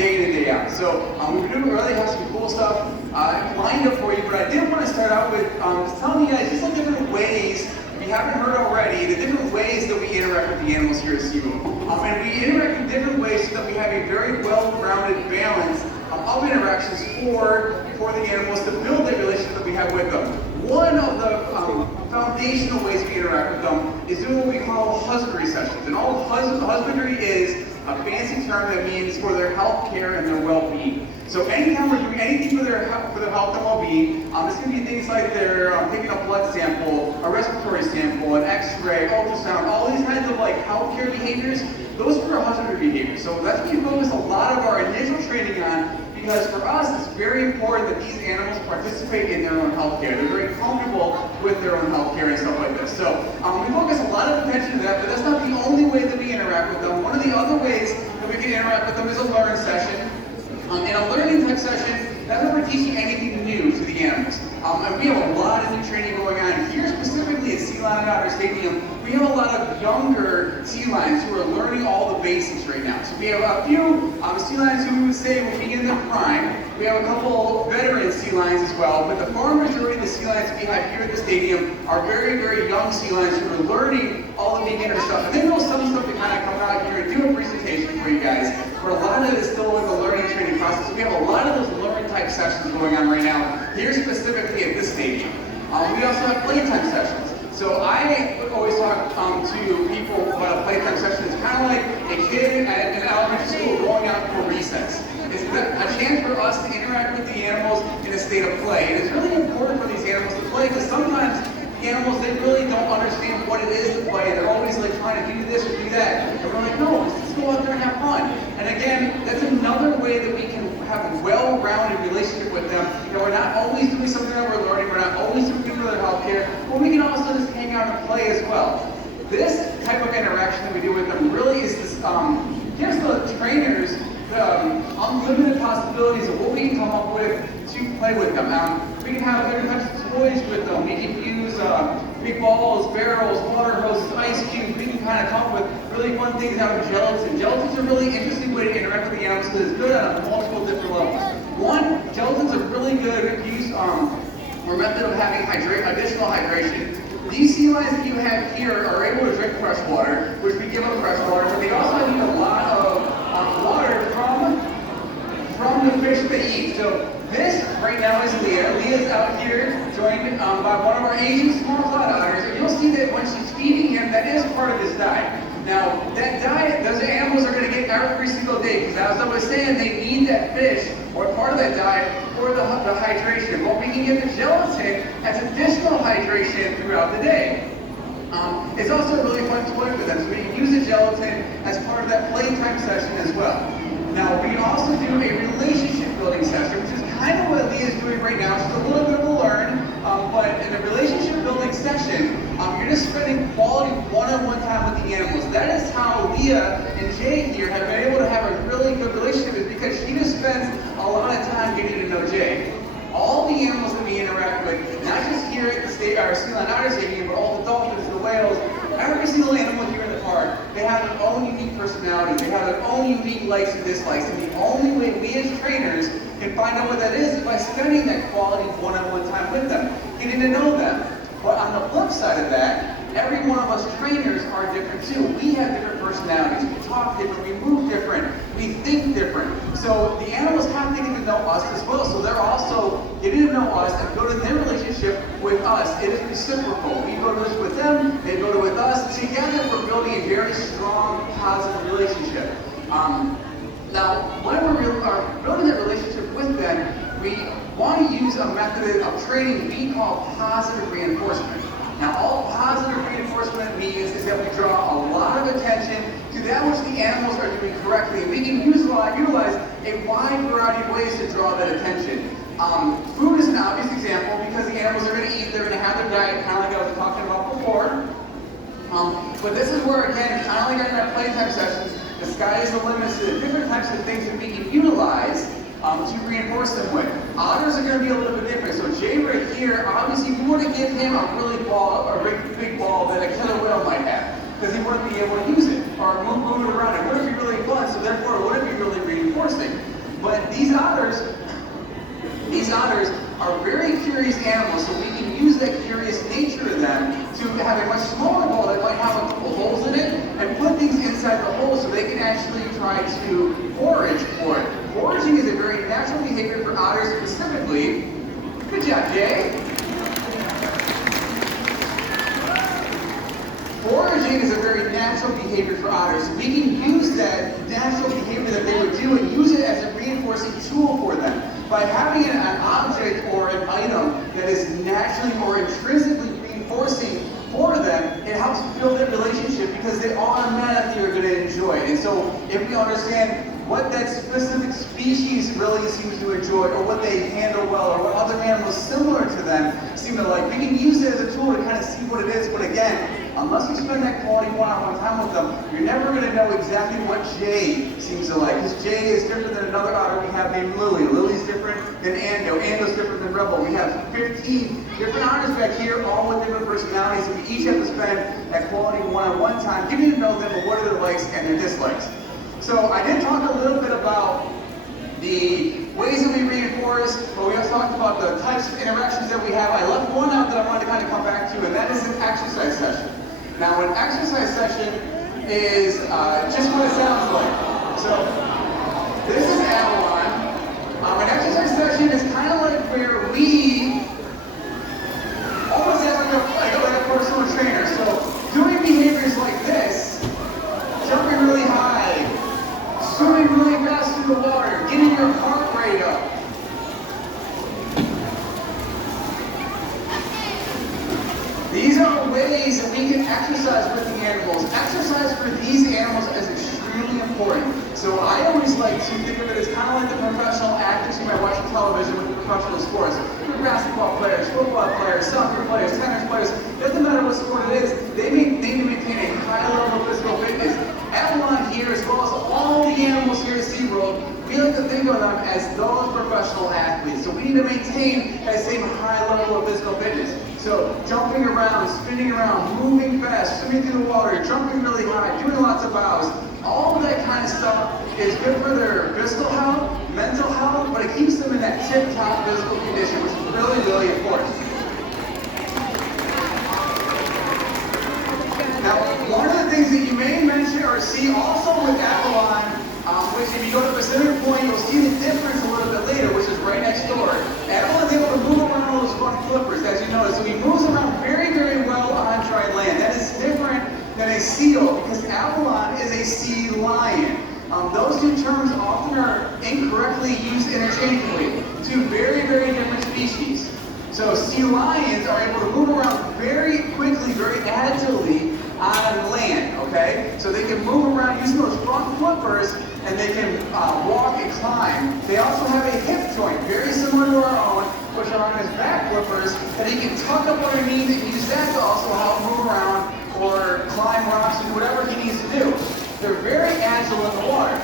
day in and day out. So we really have some cool stuff lined up for you, but I did want to start out with just telling you guys just some different ways, if you haven't heard already, the different ways that we interact with the animals here at SeaWorld. And we interact in different ways so that we have a very well-rounded balance of interactions for the animals to build that relationship that we have with them. One of the foundational ways we interact with them is doing what we call husbandry sessions. And all husbandry is a fancy term that means for their health care and their well-being. So anytime we're doing anything for their health and well-being, it's going to be things like they're taking a blood sample, a respiratory sample, an X-ray, ultrasound, all these kinds of like healthcare behaviors. Those are our husbandry behaviors. So that's what we focus a lot of our initial training on, because for us it's very important that these animals participate in their own healthcare. They're very comfortable with their own healthcare and stuff like this. So we focus a lot of attention to that, but that's not the only way that we interact with them. One of the other ways that we can interact with them is a learn session. In a learning type session, that's when we're teaching anything new to the animals. And we have a lot of new training going on. Here specifically at SeaLion and Otter Stadium, we have a lot of younger sea lions who are learning all the basics right now. So we have a few sea lions who we would say will be in their prime. We have a couple veteran sea lions as well, but the far majority of the sea lions we have here at the stadium are very, very young sea lions who are learning all the beginner stuff. And then there's some stuff to kind of come out here and do a presentation for you guys, where a lot of it is still in the learning training process. So we have a lot of those learning type sessions going on right now, here specifically at this stadium. We also have playtime sessions. So I always talk to people about a playtime session. It's kind of like a kid at an elementary school going out for recess. It's a chance for us to interact with the animals in a state of play. And it's really important for these animals to play, because sometimes the animals, they really don't understand what it is to play. They're always like trying to do this or do that. And we're like, no, let's just go out there and have fun. And again, that's another way that we can have a well-rounded relationship with them. You know, we're not always doing something that we're learning. We're not always doing for their health care, but we can also just hang out and play as well. This type of interaction that we do with them really is this, gives the trainers the unlimited possibilities of what we can come up with to play with them. We can have different types of toys with them. We can use big balls, barrels, water hoses, ice cubes. We can kind of come up with really fun things out of gelatin. Gelatin's a really interesting way to interact with the animals because it's good on multiple different levels. One, gelatin's a really good use or method of having additional hydration. These sea lions that you have here are able to drink fresh water, which we give them fresh water, but they also need a lot of water from the fish they eat. So this right now is Leah. Leah's out here joined by one of our Asian small cloud otters, and you'll see that when she's feeding him, that is part of his diet. Now, that diet, those animals are going to get every single day, because as I was saying, they need that fish, or part of that diet, for the hydration. But we can get the gelatin as additional hydration throughout the day. It's also a really fun toy for them, so we can use the gelatin as part of that playtime session as well. Now, we also do a relationship building session, which is kind of what Leah's doing right now. She's a little bit of a learn, but in the relationship building session, you're just spending quality one-on-one time with the animals. That is how Leah and Jay here have been able to have a really good relationship, is because she just spends a lot of time getting to know Jay. All the animals that we interact with, not just here at the SeaLion and Otter Stadium, but all the dolphins, the whales, every single animal here in the park, they have their own unique personalities. They have their own unique likes and dislikes. And the only way we as trainers can find out what that is by spending that quality one-on-one time with them, getting to know them. But on the flip side of that, every one of us trainers are different too. We have different personalities. We talk different. We move different. We think different. So the animals have to get to know us as well. So they're also getting to know us and building their relationship with us. It is reciprocal. We go to this with them. They go to with us. Together, we're building a very strong, positive relationship. Now, when we're building that relationship with them, we want to use a method of training we call positive reinforcement. Now, all positive reinforcement means is that we draw a lot of attention to that which the animals are doing correctly. And we can utilize a wide variety of ways to draw that attention. Food is an obvious example, because the animals are going to eat, they're going to have their diet, kind of like I was talking about before. But this is where, again, kind of like in our playtime sessions, the sky is the limit to the different types of things that we can utilize to reinforce them with. Otters are going to be a little bit different. So Jay right here, obviously we want to give him a big ball that a killer whale might have, because he wouldn't be able to use it or move it around. It wouldn't be really fun, so therefore it wouldn't be really reinforcing. very curious animals, so we can use that curious nature of them to have a much smaller bowl that might have a couple holes in it, and put things inside the hole so they can actually try to forage for it. Foraging is a very natural behavior for otters specifically. Good job, Jay. Foraging is a very natural behavior for otters. We can use that natural behavior that they would do and use it as a reinforcing tool for them. By having an object or an item that is naturally or intrinsically reinforcing for them, it helps build that relationship because they automatically are going to enjoy it. And so if we understand what that specific species really seems to enjoy, or what they handle well, or what other animals similar to them seem to like, we can use it as a tool to kind of see what it is. But again, unless you spend that quality one-on-one time with them, you're never going to know exactly what Jay seems to like. Because Jay is different than another otter we have named Lily. Lily's different than Ando. Ando's different than Rebel. We have 15 different otters back here, all with different personalities, and we each have to spend that quality one-on-one time getting to know them and what are their likes and their dislikes. So I did talk a little bit about the ways that we reinforce, but we also talked about the types of interactions that we have. I left one out that I wanted to kind of come back to, and that is an exercise session. Now, an exercise session is just what it sounds like. So this is Avalon. An exercise session is kind of like where we almost act like a personal trainer. So doing behaviors like this, jumping really high, swimming really fast through the water, getting your heart rate up. These are ways that we can exercise with the animals. Exercise for these animals is extremely important. So I always like to think of it as kind of like the professional actors you might watch on television with the professional sports. Basketball players, football players, soccer players, tennis players, doesn't matter what sport it is, they need to maintain a high level of physical fitness. Avalon here, as well as all the animals here at SeaWorld, we like to think of them as those professional athletes. So we need to maintain that same high level of physical fitness. So jumping around, spinning around, moving fast, swimming through the water, jumping really high, doing lots of bows, all of that kind of stuff is good for their physical health, mental health, but it keeps them in that tip-top physical condition, which is really, really important. Now, one of the things that you may mention or see also with Avalon, which if you go to Pacific Point, you'll see the difference a little bit later, which is right next door. Avalon is able to move around all those front flippers, as you notice. So he moves around very, very well on dry land. That is different than a seal, because Avalon is a sea lion. Those two terms often are incorrectly used interchangeably. Two very, very different species. So sea lions are able to move around very quickly, very agilely on land, okay? So they can move around using those front flippers, and they can walk and climb. They also have a hip joint, very similar to our own, which are on his back flippers, that he can tuck up underneath and use that to also help move around or climb rocks and whatever he needs to do. They're very agile in the water,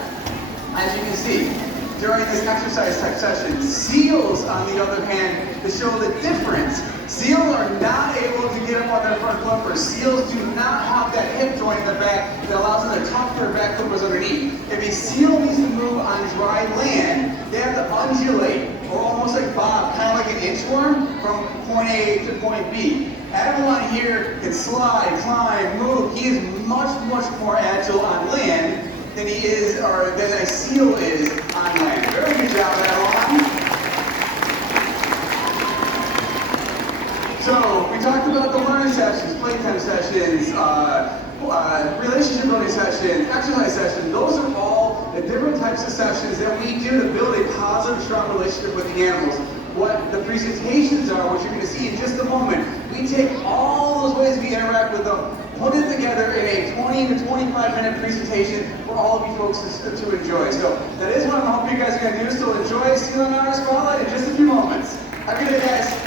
as you can see during this exercise type session. Seals, on the other hand, to show the difference, seals are not able to get up on their front flippers. Seals do not have that hip joint in the back that allows them to tuck their back flippers underneath. If a seal needs to move on dry land, they have to undulate, or almost like bob, kind of like an inchworm, from point A to point B. Avalon here can slide, climb, move. He is much, much more agile on land than he is, or than a seal is on land. Very good job, Avalon. So we talked about the learning sessions, playtime sessions, relationship building sessions, exercise sessions. Those are all the different types of sessions that we do to build a positive, strong relationship with the animals. What the presentations are, which you're going to see in just a moment, we take all those ways we interact with them, put it together in a 20 to 25 minute presentation for all of you folks to enjoy. So that is what I'm hoping you guys are going to do. So enjoy SeaLion and Otter Spotlight in just a few moments. Have a good day, guys.